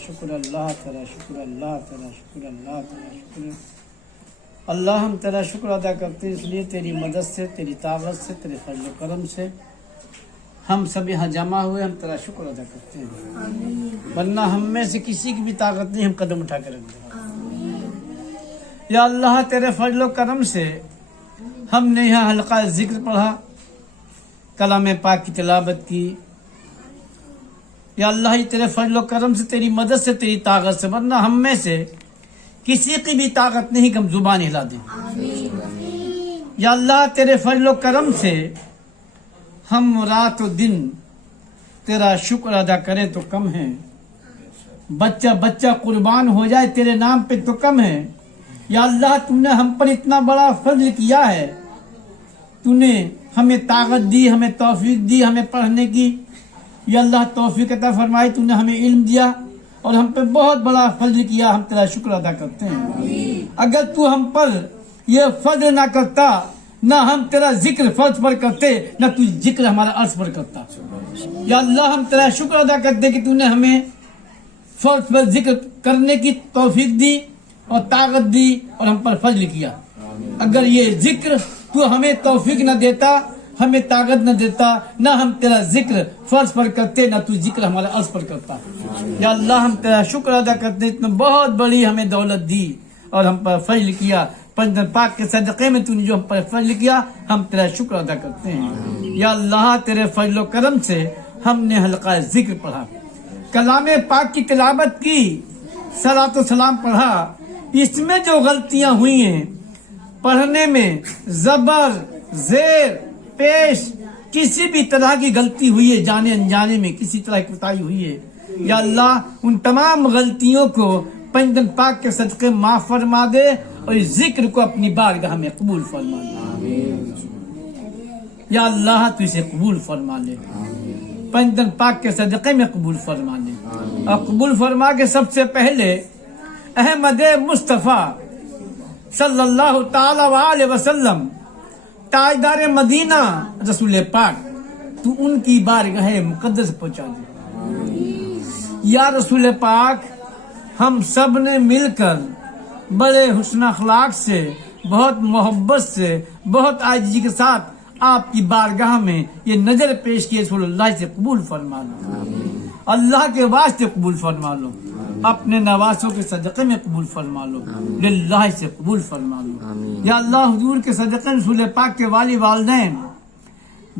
شکر اللہ تیرا شکر اللہ تیرا شکر اللہ تیرا شکر اللہ ہم تیرا شکر ادا کرتے ہیں، اس لیے تیری مدد سے، تیری طاقت سے، تیرے فضل و کرم سے ہم سب یہاں جمع ہوئے، ہم تیرا شکر ادا کرتے ہیں، ورنہ ہم میں سے کسی کی بھی طاقت نہیں، ہم قدم اٹھا کے رکھ دیں۔ یا اللہ تیرے فضل و کرم سے ہم نے یہاں حلقہ ذکر پڑھا، کلام پاک کی تلاوت کی، یا اللہ ہی تیرے فضل و کرم سے، تیری مدد سے، تیری طاقت سے، ورنہ ہم میں سے کسی کی بھی طاقت نہیں کہ ہم زبان ہلا دیں۔ یا اللہ تیرے فضل و کرم سے ہم رات و دن تیرا شکر ادا کریں تو کم ہے، بچہ بچہ قربان ہو جائے تیرے نام پہ تو کم ہے۔ یا اللہ تم نے ہم پر اتنا بڑا فضل کیا ہے، تو نے ہمیں طاقت دی، ہمیں توفیق دی ہمیں پڑھنے کی، یا اللہ توفیق عطا فرمائی، تو نے ہمیں علم دیا اور ہم پہ بہت بڑا فضل کیا، ہم تیرا شکر ادا کرتے ہیں۔ اگر تو ہم پر یہ فضل نہ کرتا، نہ ہم تیرا ذکر فرض پر کرتے، نہ تو ذکر ہمارا عرض پر کرتا۔ یا اللہ ہم تیرا شکر ادا کرتے کہ تو نے ہمیں فرض پر ذکر کرنے کی توفیق دی اور طاقت دی اور ہم پر فضل کیا۔ اگر یہ ذکر تو ہمیں توفیق نہ دیتا، ہمیں طاقت نہ دیتا، نہ ہم تیرا ذکر فرض پر کرتے، نہ تو ذکر ہمارا عرض پر کرتا۔ یا اللہ ہم تیرا شکر ادا کرتے، اتنا بہت بڑی ہمیں دولت دی اور ہم پر فضل کیا، پنجر پاک کے صدقے میں تو نے جو ہم پر فضل کیا، ہم تیرا شکر ادا کرتے ہیں۔ یا اللہ تیرے فضل و کرم سے ہم نے حلقہ ذکر پڑھا، کلام پاک کی تلاوت کی، صلاۃ و سلام پڑھا، اس میں جو غلطیاں ہوئی ہیں پڑھنے میں، زبر زیر پیش کسی بھی طرح کی غلطی ہوئی ہے، جانے انجانے میں کسی طرح کی کوتاہی ہوئی ہے، یا اللہ ان تمام غلطیوں کو پنجر پاک کے صدقے معاف فرما دے اور اس ذکر کو اپنی بارگاہ میں قبول فرما لے۔ یا اللہ تو اسے قبول فرما لے، پنجر پاک کے صدقے میں قبول فرما لے، اور قبول فرما کے سب سے پہلے احمد مصطفیٰ صلی اللہ تعالی وآلہ وسلم تاجدار مدینہ رسول پاک، تو ان کی بارگاہ مقدس پہنچا دے۔ یا رسول پاک ہم سب نے مل کر بڑے حسن اخلاق سے، بہت محبت سے، بہت عاجزی کے ساتھ آپ کی بارگاہ میں یہ نظر پیش کی، رسول اللہ سے قبول فرما لو، اللہ کے واسطے قبول فرما لو، اپنے نواسوں کے صدقے میں قبول فرما لو، للہ سے قبول فرما لو۔ یا اللہ حضور کے صدقے، رسول پاک کے والی والدین،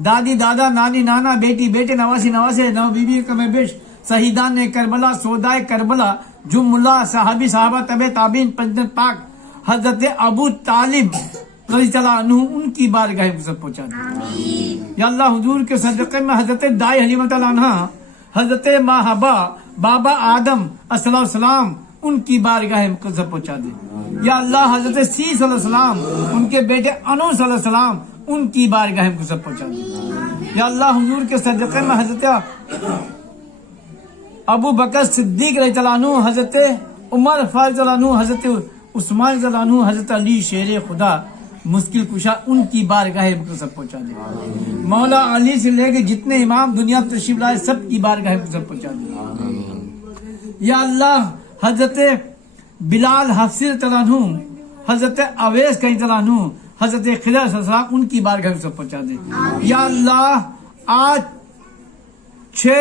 دادی دادا، نانی نانا، بیٹی بیٹے، نواسی نواسے، نو بیوی کم بیش، شہیدان کربلا، سودائے کربلا، جملہ صحابی صحابہ تبع تابعین، پنجر پاک حضرت ابو طالب رضی اللہ عنہ، ان کی بارگاہ کو سب پہنچا دے۔ یا اللہ حضور کے صدقے میں حضرت دائی حلیمہ اللہ عنہ، حضرت ماہبہ، بابا آدم علیہ السلام، ان کی بارگاہ مقدس پہنچا دے۔ یا اللہ حضرت سی صلی اللہ علیہ وسلم، ان کے بیٹے انو صلی اللہ علیہ وسلم، ان کی بارگاہ مقدس پہنچا دے۔ یا اللہ حضور کے صدقے میں حضرت ابو بکر صدیق رضی اللہ عنہ، حضرت عمر فاروق رضی اللہ عنہ، حضرت عثمان رضی اللہ عنہ، حضرت علی شیر خدا مشکل کشا، ان کی بارگاہ مقدس پہنچا دے۔ مولا علی سے لے کے جتنے امام دنیا تشریف لائے، سب کی بارگاہ مقدس پہنچا دے۔ یا اللہ حضرت بلال حفصی رضی اللہ عنہ، حضرت اویس رضی اللہ عنہ، حضرت خضر صلی اللہ علیہ وسلم، ان کی بارگاہ مقدس پہنچا دے۔ یا اللہ آج 6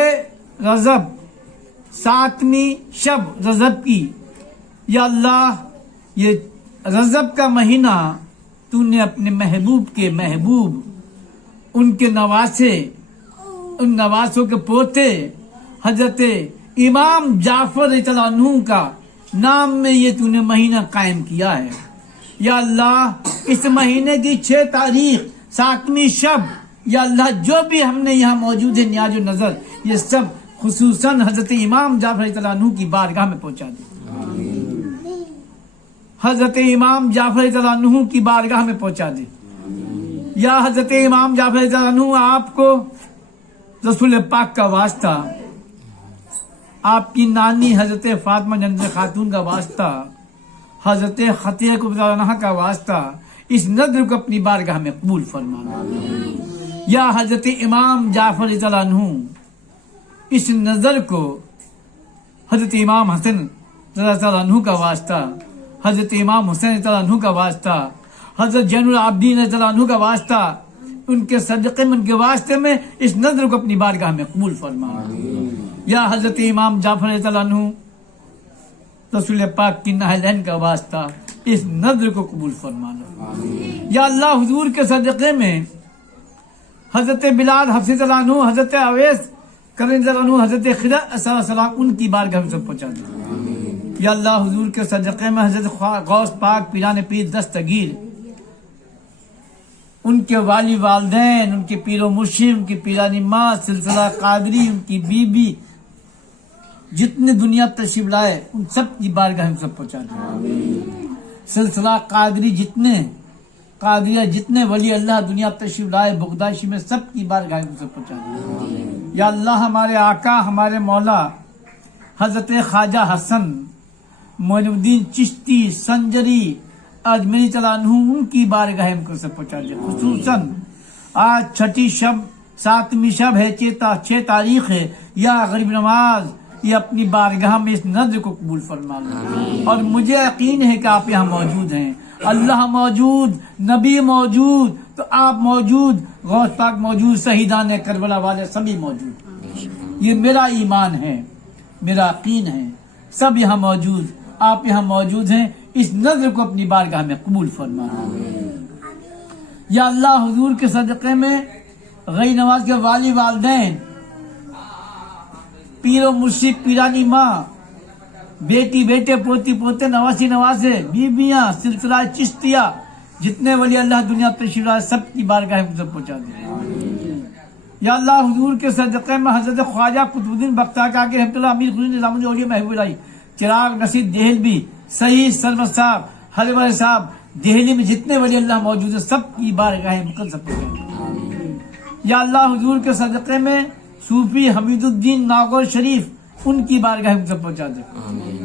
رجب 7ویں شب رجب کی، یا اللہ یہ رجب کا مہینہ تو نے اپنے محبوب کے محبوب، ان کے نواسے، ان نواسوں کے پوتے حضرت امام جعفر رضی اللہ عنہ کا نام میں یہ تو نے مہینہ قائم کیا ہے۔ یا اللہ اس مہینے کی 6 تاریخ 7ویں شب، یا اللہ جو بھی ہم نے یہاں موجود ہے نیاز و نظر، یہ سب خصوصاً حضرت امام جعفر رضی اللہ عنہ کی بارگاہ میں پہنچا دے۔ حضرت امام جعفر رضی اللہ عنہ کی بارگاہ میں پہنچا دے۔ یا حضرت امام جعفر رضی اللہ عنہ، آپ کو رسول پاک کا واسطہ، آپ کی نانی حضرت فاطمہ جنت خاتون کا واسطہ، حضرت خطیہ عنہ کا واسطہ، اس نظر کو اپنی بارگاہ میں قبول فرمانا۔ یا حضرت امام جعفر رضی اللہ عنہ، اس نظر کو حضرت امام حسن رضی اللہ تعالیٰ عنہ کا واسطہ، حضرت امام حسین رضی اللہ عنہ کا واسطہ، حضرت زین العابدین رضی اللہ عنہ کا واسطہ، ان کے صدقے میں، ان کے واسطے میں اس نظر کو اپنی بارگاہ میں قبول فرما۔ یا حضرت امام جعفر رضی اللہ عنہ، رسول پاک کی نہلین کا واسطہ، اس نظر کو قبول فرما لو۔ یا اللہ حضور کے صدقے میں حضرت بلال حبشی رضی اللہ عنہ، حضرت اویس کرنی رضی اللہ عنہ، حضرت خضر علیہ السلام، ان کی بارگاہ میں سب پہنچا دو۔ یا اللہ حضور کے صدقے میں حضرت غوث پاک پیران پیر دستگیر، ان کے والی والدین، ان کے پیر و مرشد، ان کی پیرانی ماں، سلسلہ قادری، ان کی بیوی، جتنے دنیا تشریف لائے ان سب کی بارگاہ میں سب پہنچا دو۔ سلسلہ قادری جتنے، قادریہ جتنے ولی اللہ دنیا تشریف لائے بغدادی میں، سب کی بارگاہ میں سب پہنچا دو۔ یا اللہ ہمارے آقا، ہمارے مولا حضرت خواجہ حسن معین الدین چشتی سنجری اجمیری تعالیٰ عنہ، ان کی بارگاہ میں سب پہنچا دے۔ خصوصاً آج چھٹی شب، 7ویں شب ہے، 6 تاریخ ہے، یا غریب نماز، یہ اپنی بارگاہ میں اس نظر کو قبول فرما لو۔ اور مجھے یقین ہے کہ آپ یہاں موجود ہیں، اللہ موجود، نبی موجود، تو آپ موجود، غوث پاک موجود، شہیدان کربلا والے سبھی موجود۔ یہ میرا ایمان ہے، میرا یقین ہے، سب یہاں موجود، آپ یہاں موجود ہیں، اس نظر کو اپنی بارگاہ میں قبول فرما لو۔ یا اللہ حضور کے صدقے میں غیر نواز کے والی والدین، پیر و مرشد، پیرانی ماں، بیٹی بیٹے، پوتی پوتے، نواسی نواسے، بیویاں، سلسلہ چشتیہ، جتنے ولی اللہ دنیا تشریف لائے سب کی بارگاہ میں سب پہنچا دے۔ یا اللہ حضور کے صدقے میں حضرت خواجہ قطب الدین بختیار کاکی رحمۃ اللہ، امیر خصوصی نظام الاولیاء محبوب الہی، چراغ نصیر دہلوی، سعید سرمد صاحب، حلوہ صاحب، دہلی میں جتنے ولی اللہ موجود ہیں سب کی بارگاہ میں سب پہنچا دے۔ یا اللہ حضور کے صدقے میں صوفی حمید الدین ناگور شریف، ان کی بارگاہ میں سب پہنچا دے۔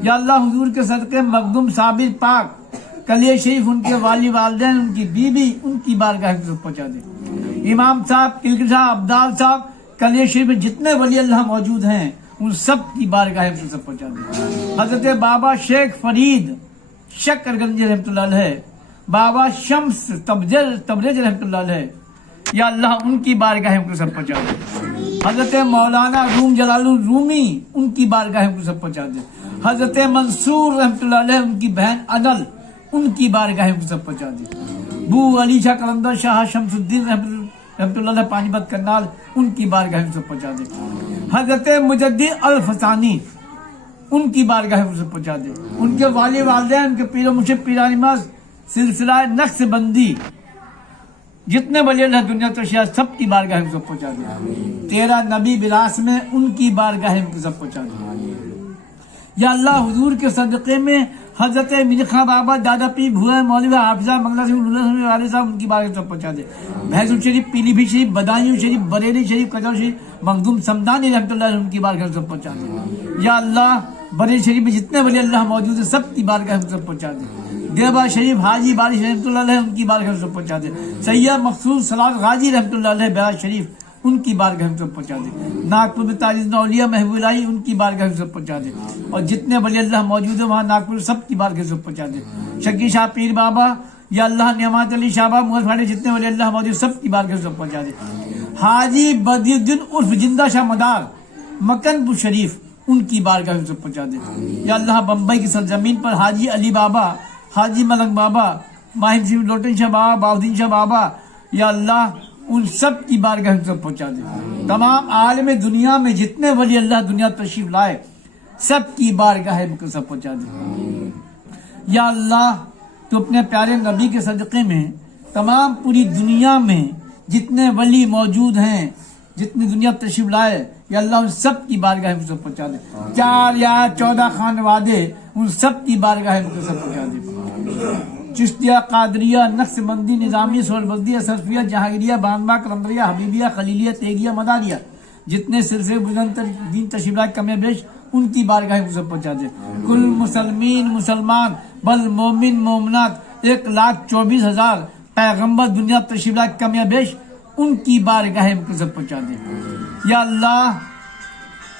یا اللہ حضور کے صدقے مخدوم صابر پاک کلیہ شریف، ان کے والی والدین، ان کی بیوی، ان کی بارگاہ میں سب پہنچا دے۔ امام صاحب، کلکر صاحب، عبدال صاحب، کلیہ شریف میں جتنے ولی اللہ موجود ہیں ان سب کی بارگاہ میں سب پہنچا دے۔ حضرت بابا شیخ فرید شکر گنج رحمۃ اللہ علیہ، بابا شمس تبریز رحمۃ اللہ علیہ، یا اللہ ان کی بارگاہ میں سب پہنچا دے۔ حضرت مولانا روم جلال الرومی، ان کی بارگاہ میں سب پہنچا دے۔ حضرت منصور رحمۃ اللہ علیہ، ان کی بہن عدل، ان کی بارگاہ میں سب پہنچا دے۔ بو علی شاہ قلندر شاہ شمس الدین رحمۃ اللہ علیہ پانی پت کرنال، ان کی بارگاہ میں سب پہنچا دے۔ حضرت مجدد الفسانی، ان کی بارگاہ میں سب پہنچا دے۔ ان کے والی والدین، ان کے پیر و مرشد، پیرانی ماں، سلسلہ نقش بندی، جتنے ولی اللہ دنیا تشریف سب کی بارگاہ میں سب پہنچا دے۔ 13 نبی براس میں، ان کی بارگاہ میں سب پہنچا دے۔ یا اللہ حضور کے صدقے میں حضرت میر خان بابا، دادا پیر بھوئے، مولوی حافظہ منگلہ سنگھ والے صاحب، ان کی بارگاہ میں سب پہنچا دے۔ بھینسو شریف، پیلی بھیت شریف، بدایوں شریف، بریلی شریف، کجور شریف، مخدوم سمدانی رحمۃ اللہ علیہ، ان کی بارگاہ میں سب پہنچا دے۔ یا اللہ بریلی شریف میں جتنے ولی اللہ موجود ہیں سب کی بارگاہ میں سب پہنچا دے۔ دیوبند شریف حاجی بارش رحمۃ اللہ علیہ، ان کی بارگاہ میں سب پہنچا دے۔ سید مخصوص سلاد غازی رحمۃ اللہ علیہ بیراج شریف، ان کی بارگاہ میں سب پہنچا دے۔ ناگپور میں تاج اولیاء محبوب الہی، ان کی بارگاہ میں سب پہنچا دے۔ اور جتنے ولی اللہ موجود ہیں وہاں ناگپور سب کی بارگاہ میں سب پہنچا دے۔ شکی شاہ پیر بابا، یا اللہ نعمت علی شاہ بابا مغل پھاڑے، جتنے ولی اللہ موجود سب کی بارگاہ میں سب پہنچا دے۔ حاجی بدی الدین عرف زندہ شاہ مدار مکن پور شریف، ان کی بارگاہ میں سب پہنچا دے۔ یا اللہ بمبئی کی سرزمین پر حاجی علی بابا، حاجی ملنگ بابا، ماہر سنگھ لوٹن شاہ بابا، باؤدین شاہ بابا، یا اللہ ان سب کی بارگاہ میں سب پہنچا دے۔ تمام عالم دنیا میں جتنے ولی اللہ دنیا تشریف لائے سب کی بارگاہ میں سب پہنچا دے۔ یا اللہ تو اپنے پیارے نبی کے صدقے میں تمام پوری دنیا میں جتنے ولی موجود ہیں، جتنی دنیا تشریف لائے، یا اللہ ان سب کی بارگاہ میں سب پہنچا دے۔ 4 یا 14 خانوادے، ان سب کی بارگاہ میں سب پہنچا دے۔ چشتیہ، قادریہ، نقش بندی، نظامی، سہروردیہ، صرفیہ، جہانگیریہ، بانبا، قلندریہ، حبیبیہ، خلیلیہ، تیگیہ، مداریہ، جتنے سلسلے بزرگ دین تشریف لائے کم بیش، ان کی بارگاہ میں سب پہنچا دے۔ کل مسلمان بل مومن مومنات 1,24,000 پیغمبر دنیا تشریف لائے کم بیش، ان کی بارگاہ میں سب پہنچا دے۔ یا اللہ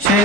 6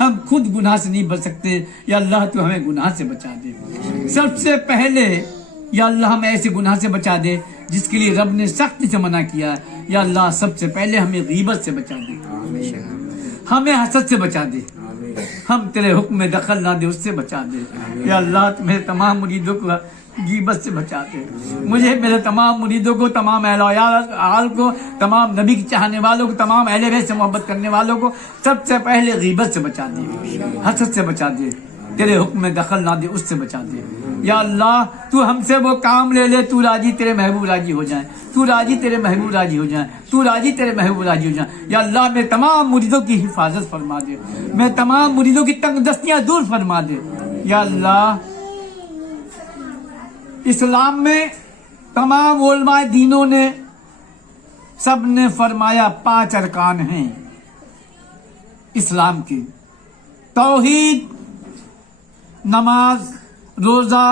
ہم خود گناہ سے نہیں بچ سکتے، یا اللہ تو ہمیں گناہ سے بچا دے۔ سب سے پہلے یا اللہ ہمیں ایسے گناہ سے بچا دے جس کے لیے رب نے سختی سے منع کیا ہے۔ یا اللہ سب سے پہلے ہمیں غیبت سے بچا دے، ہمیں حسد سے بچا دے، ہم تیرے حکم میں دخل نہ دے اس سے بچا دے۔ یا اللہ تو میرے تمام مریدوں کو غیبت سے بچا دے، مجھے، میرے تمام مریدوں کو، تمام اہل عیال کو، تمام نبی کے چاہنے والوں کو، تمام اہل بیت سے محبت کرنے والوں کو سب سے پہلے غیبت سے بچا دے، حسد سے بچا دے، تیرے حکم میں دخل نہ دے اس سے بچا دے۔ یا اللہ تو ہم سے وہ کام لے لے، تو راضی تیرے محبوب راضی ہو جائیں، تو راضی تیرے محبوب راضی ہو جائیں، تو راضی تیرے محبوب راضی ہو جائیں۔ یا اللہ میں تمام مریدوں کی حفاظت فرما دے، میں تمام مریدوں کی تنگ دستیاں دور فرما دے۔ یا اللہ اسلام میں تمام علماء دینوں نے سب نے فرمایا 5 ارکان ہیں اسلام کے: توحید، نماز، روزہ،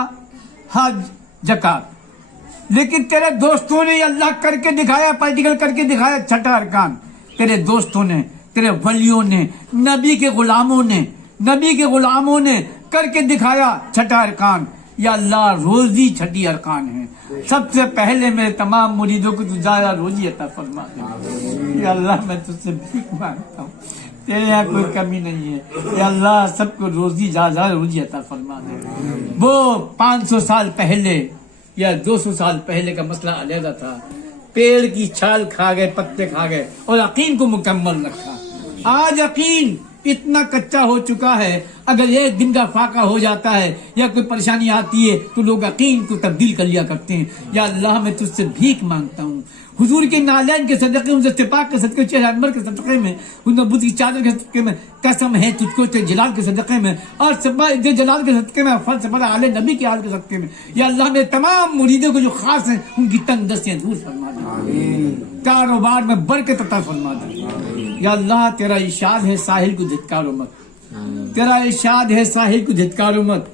حج، زکات۔ لیکن تیرے دوستوں نے اللہ کر کے دکھایا، پریکٹیکل کر کے دکھایا 6 ارکان۔ تیرے دوستوں نے، تیرے ولیوں نے، نبی کے غلاموں نے کر کے دکھایا 6 ارکان۔ یا اللہ روزی 6 ارکان ہیں۔ سب سے پہلے میرے تمام مریدوں کو تو زیادہ روزی عطا فرما دے۔ یا اللہ میں تجھ سے بھیک مانگتا ہوں، تیرے یہاں کوئی کمی نہیں ہے۔ یا اللہ سب کو روزی زیادہ روزی عطا فرما دے۔ وہ 500 سال پہلے یا 200 سال پہلے کا مسئلہ علیحدہ تھا، پیڑ کی چھال کھا گئے، پتے کھا گئے اور یقین کو مکمل رکھا۔ آج یقین اتنا کچا ہو چکا ہے، اگر 1 دن کا فاقہ ہو جاتا ہے یا کوئی پریشانی آتی ہے تو لوگ یقین کو تبدیل کر لیا کرتے ہیں۔ یا اللہ میں تجھ سے بھیک مانگتا ہوں، حضور کے نالین کے صدقے، ان سے پاک کے صدقے، چہرہ انور کے صدقے میں، ان بدھ کی چادر کے صدقے میں، قسم ہے تجھ کو تیرے جلال کے صدقے میں، اور جلال کے صدقے میں، فرض پر آل نبی کے آل کے صدقے میں۔ یا اللہ میرے تمام مریدوں کو جو خاص ہیں ان کی تنگ دستیاں دور فرما دے، کاروبار میں برکت عطا فرما دے۔ یا اللہ تیرا ارشاد ہے ساحل کو دھتکارو مت، تیرا ارشاد ہے ساحل کو دھتکارو مت۔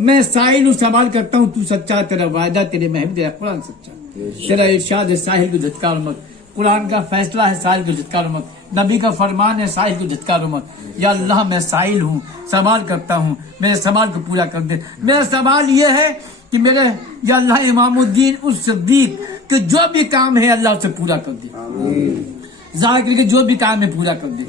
میں ساحل کو سوال کرتا ہوں، تو سچا، تیرا وعدہ، تیرے محبوب، تیرا قرآن سچا۔ تیرا ارشاد ہے ساحل کو دھتکارو مت، قرآن کا فیصلہ ہے ساحل کو دھتکارو مت، نبی کا فرمان ہے ساحل کو دھتکارو مت۔ یا اللہ میں ساحل ہوں، سوال کرتا ہوں، میرے سوال کو پورا کر دے۔ میرا سوال یہ ہے کہ میرے یا اللہ امام الدین اس صدیق کہ جو بھی کام ہے اللہ اسے پورا کر دے، ذاکر کے جو بھی کام ہے پورا کر دے۔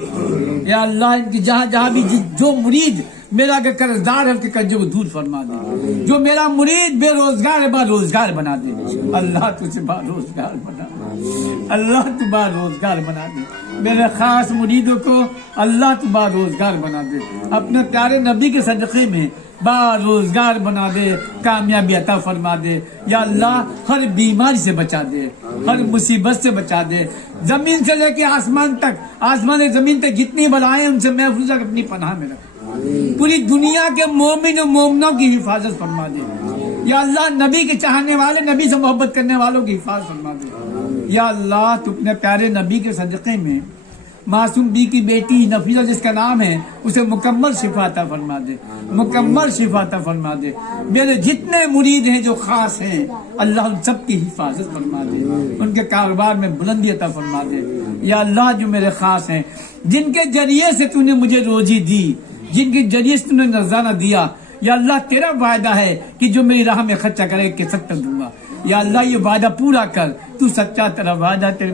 یا اللہ ان کی جہاں بھی جو مرید میرا کے قرضدار ہے اس کے قرضے کو دور فرما دے، جو میرا مرید بے روزگار ہے با روزگار بنا دے۔ اللہ تجھے با روزگار بنا دے، اللہ تو با روزگار بنا دے، میرے خاص مریدوں کو اللہ تو با روزگار بنا دے، اپنے پیارے نبی کے صدقے میں با روزگار بنا دے، کامیابی عطا فرما دے۔ یا اللہ ہر بیماری سے بچا دے، ہر مصیبت سے بچا دے، زمین سے لے کے آسمان تک، آسمان زمین تک جتنی بلائیں ان سے محفوظ رکھ، اپنی پناہ میں رکھ، پوری دنیا کے مومن و مومنوں کی حفاظت فرما دے۔ یا اللہ نبی کے چاہنے والے، نبی سے محبت کرنے والوں کی حفاظت فرما دے۔ یا اللہ تو اپنے پیارے نبی کے صدقے میں معصوم بی کی بیٹی نفیسہ جس کا نام ہے اسے مکمل شفا عطا فرما دے، مکمل شفا عطا فرما دے۔ میرے جتنے مرید ہیں جو خاص ہیں اللہ ان سب کی حفاظت فرما دے، ان کے کاروبار میں بلندی عطا فرما دے۔ یا اللہ جو میرے خاص ہیں جن کے ذریعے سے تو نے مجھے روزی دی، جن کے ذریعے سے تو نے نذرانہ دیا، یا اللہ تیرا وعدہ ہے کہ جو میری راہ میں خرچہ کرے کہ 70 دوں گا۔ یا اللہ یہ وعدہ پورا کر، تو سچا، تیرا وعدہ تیرے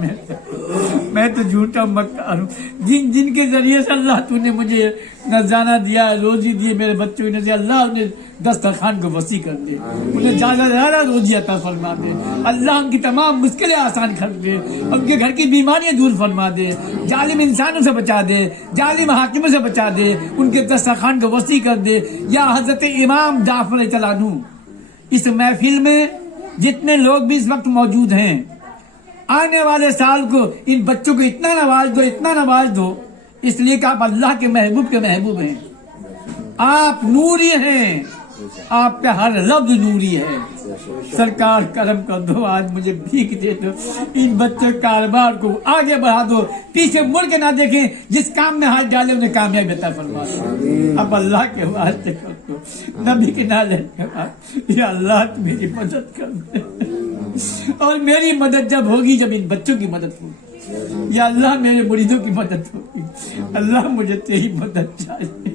میں تو جھوٹا مکار ہوں۔ جن کے ذریعے سے اللہ تو نے مجھے نذرانہ دیا، روزی دی میرے بچوں نے، اللہ انہیں دسترخوان کو وسیع کر دے، انہیں زیادہ سے زیادہ روزی عطا فرما دے، اللہ ان کی تمام مشکلیں آسان کر دے، ان کے گھر کی بیماریاں دور فرما دے، ظالم انسانوں سے بچا دے، ظالم حاکموں سے بچا دے، ان کے دسترخوان کو وسیع کر دے۔ یا حضرت امام جعفر رضی اللہ عنہ، اس محفل میں جتنے لوگ بھی اس وقت موجود ہیں، آنے والے سال کو ان بچوں کو اتنا نواز دو، اتنا نواز دو، اس لیے کہ آپ اللہ کے محبوب ہیں، آپ نوری ہیں، آپ کا ہر لفظ نوری ہے۔ سرکار کرم کر دو، آج مجھے بھیک دے دو، ان بچوں کاروبار کو آگے بڑھا دو، پیچھے مڑ کے نہ دیکھیں، جس کام میں ہاتھ ڈالے انہیں کامیابی عطا فرما دو۔ اب اللہ کے واسطے کر دو، نبی کے نالے کے واسطے، یا اللہ تو میری مدد کر دے، اور میری مدد جب ہوگی جب ان بچوں کی مدد ہوگی، یا اللہ میرے مریدوں کی مدد ہوگی، اللہ مجھے تیری مدد چاہیے۔